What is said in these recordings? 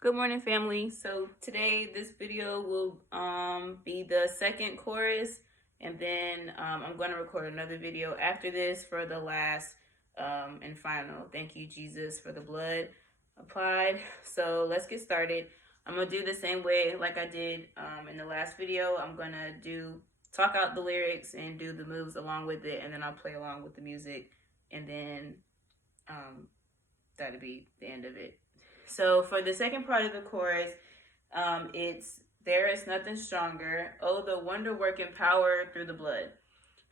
Good morning, family. So today this video will be the second chorus, and then I'm going to record another video after this for the last and final. Thank you, Jesus, for the blood applied. So let's get started. I'm gonna do the same way like I did in the last video. I'm gonna talk out the lyrics and do the moves along with it, and then I'll play along with the music, and then um, that'll be the end of it. So for the second part of the chorus, it's there is nothing stronger. Oh, the wonder working power through the blood.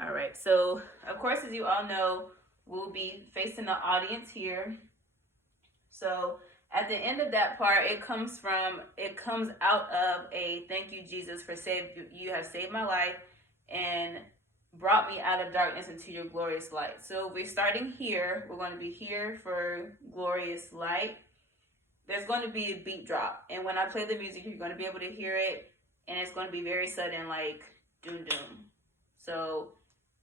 All right. So of course, as you all know, we'll be facing the audience here. So at the end of that part, it comes out of a thank you, Jesus, for you have saved my life and brought me out of darkness into your glorious light. So we're starting here. We're going to be here for glorious light. There's going to be a beat drop, and when I play the music, you're going to be able to hear it, and it's going to be very sudden, like doom doom. So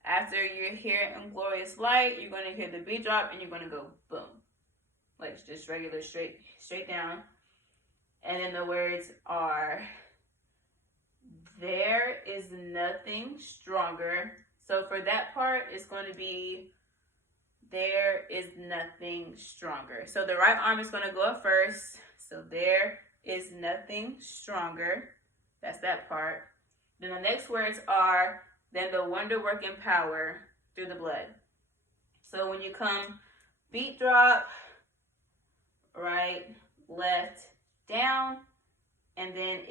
after you're here in glorious light, you're going to hear the beat drop, and you're going to go boom, like just regular straight down. And then the words are, there is nothing stronger. So for that part, it's going to be, there is nothing stronger. So the right arm is going to go up first. So there is nothing stronger. That's that part. Then the next words are, then the wonder working power through the blood. So when you come beat drop, right, left, down, and then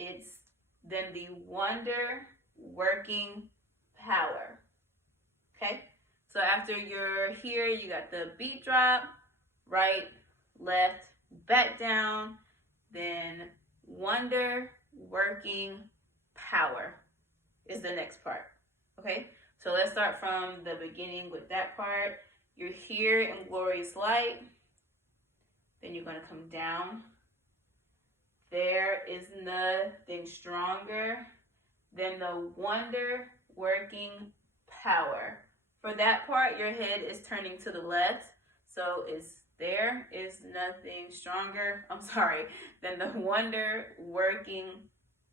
the wonder working power. Okay? So after you're here, you got the beat drop, right, left, back down, then wonder working power is the next part. Okay? So let's start from the beginning with that part. You're here in glorious light. Then you're going to come down. There is nothing stronger than the wonder working power. For that part, your head is turning to the left. So it's there is nothing stronger, than the wonder working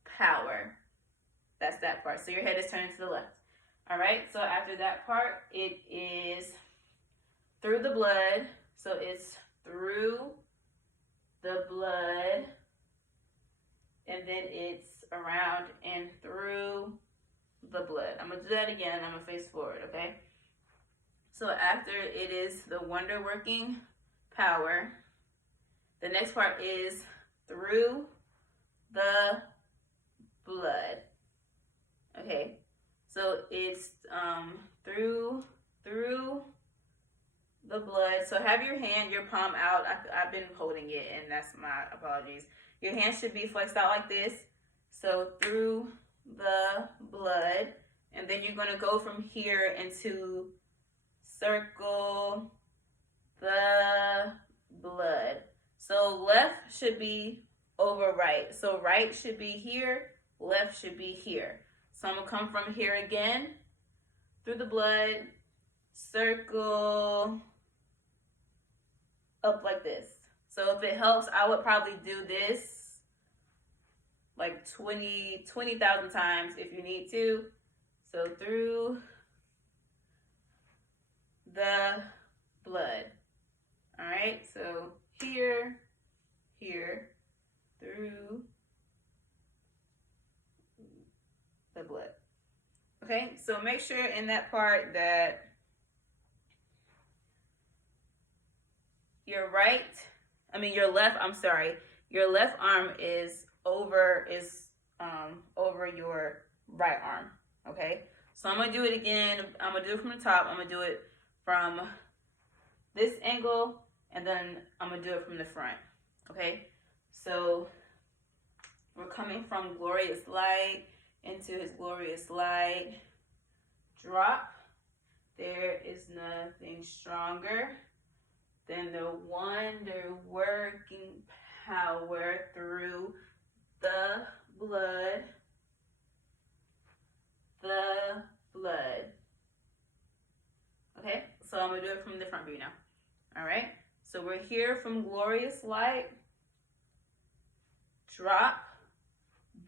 power. That's that part. So your head is turning to the left. All right. So after that part, it is through the blood. So it's through the blood. And then it's around and through the blood. I'm going to do that again. I'm going to face forward, okay? So after it is the wonder working power, the next part is through the blood. Okay, so it's through the blood. So have your palm out. I've been holding it, and that's my apologies. Your hand should be flexed out like this. So through the blood, and then you're going to go from here into circle the blood. So left should be over right. So right should be here, left should be here. So I'm going to come from here again, through the blood, circle up like this. So if it helps, I would probably do this like 20,000 times if you need to. So through the blood. All right, so here, through the blood. Okay, so make sure in that part that your left arm is over your right arm. Okay, so I'm gonna do it again. I'm gonna do it from the top. I'm gonna do it from this angle, and then I'm gonna do it from the front. Okay, so we're coming from glorious light into his glorious light. Drop. There is nothing stronger than the wonder working power through the blood. The blood. Okay, so I'm going to do it from the front view now. All right, so we're here from glorious light. drop,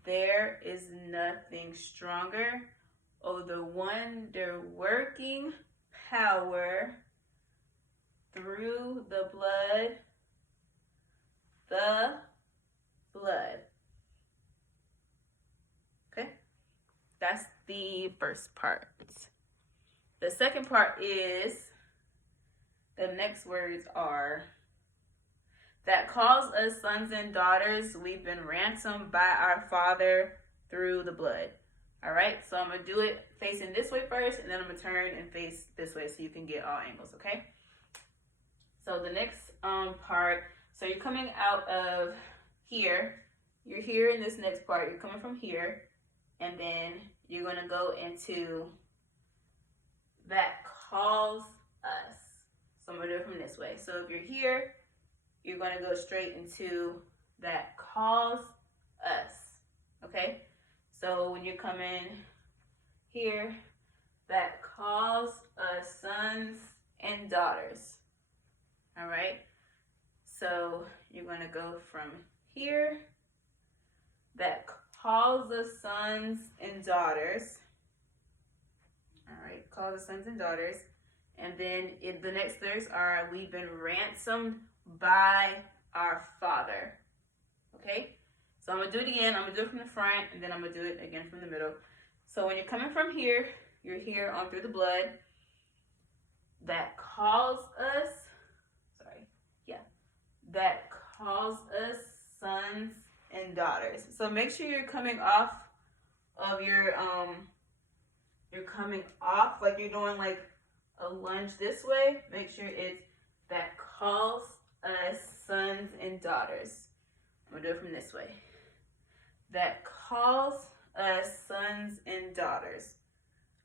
there is nothing stronger. Oh, the wonder-working power through the blood, the blood. Okay, that's the first part. The second part is, the next words are, that calls us sons and daughters, we've been ransomed by our Father through the blood. All right, so I'm going to do it facing this way first, and then I'm going to turn and face this way so you can get all angles, okay? So the next part, so you're coming out of here. You're here in this next part. You're coming from here, and then you're going to go into that calls us. So I'm going to do it from this way. So if you're here, you're going to go straight into that calls us, okay? So when you're coming here, that calls us sons and daughters, all right? So you're going to go from here, that calls us sons and daughters, all right? Calls us sons and daughters. And then the next lyrics are, we've been ransomed by our Father, okay? So I'm going to do it again. I'm going to do it from the front, and then I'm going to do it again from the middle. So when you're coming from here, you're here on through the blood. That calls us, that calls us sons and daughters. So make sure you're coming off of your, you're coming off like you're doing like a lunge this way. Make sure it's that calls us sons and daughters. I'm going to do it from this way. That calls us sons and daughters.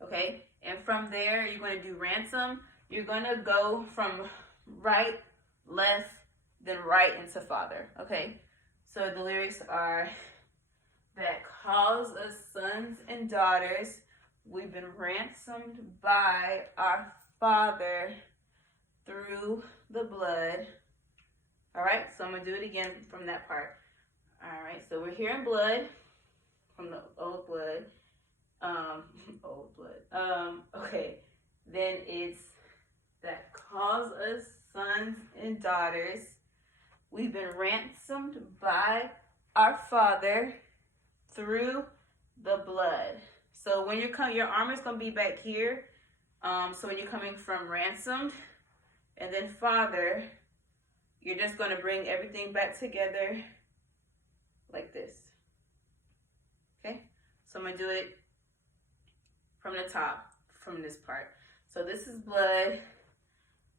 Okay? And from there, you're going to do ransom. You're going to go from right, left, then right into Father. Okay? So the lyrics are, that calls us sons and daughters. We've been ransomed by our Father through the blood. All right? So I'm going to do it again from that part. All right, so we're here in blood, from the old blood, okay, then it's that calls us sons and daughters. We've been ransomed by our Father through the blood. So when you're coming, your arm is going to be back here. So when you're coming from ransomed and then Father, you're just going to bring everything back together like this. Okay, so I'm going to do it from the top, from this part. So this is blood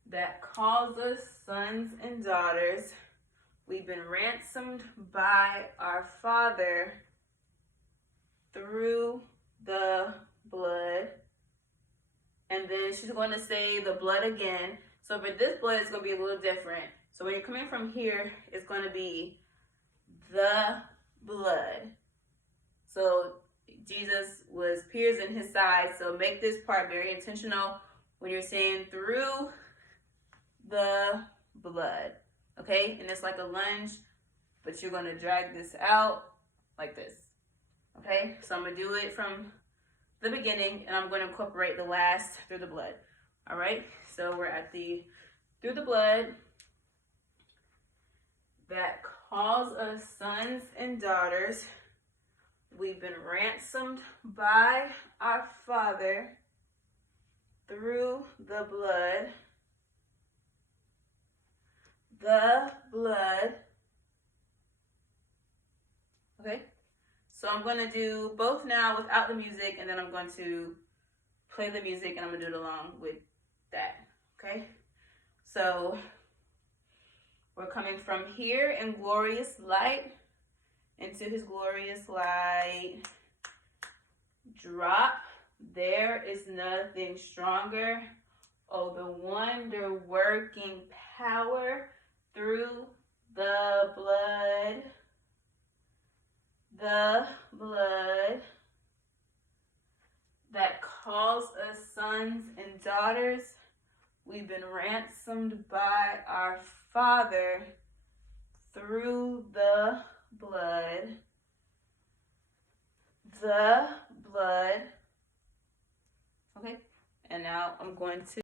that calls us sons and daughters. We've been ransomed by our Father through the blood. And then she's going to say the blood again. So for this blood, it's going to be a little different. So when you're coming from here, it's going to be the blood. So Jesus was pierced in his side. So make this part very intentional when you're saying through the blood. Okay? And it's like a lunge, but you're going to drag this out like this. Okay? So I'm going to do it from the beginning, and I'm going to incorporate the last through the blood. All right? So we're at the through the blood. That calls us sons and daughters. We've been ransomed by our Father through the blood. The blood. Okay? So I'm going to do both now without the music, and then I'm going to play the music, and I'm going to do it along with that. Okay? So we're coming from here in glorious light into his glorious light. Drop. There is nothing stronger. Oh, the wonder-working power through the blood. The blood that calls us sons and daughters. We've been ransomed by our Father through the blood. the blood. Okay, and now I'm going to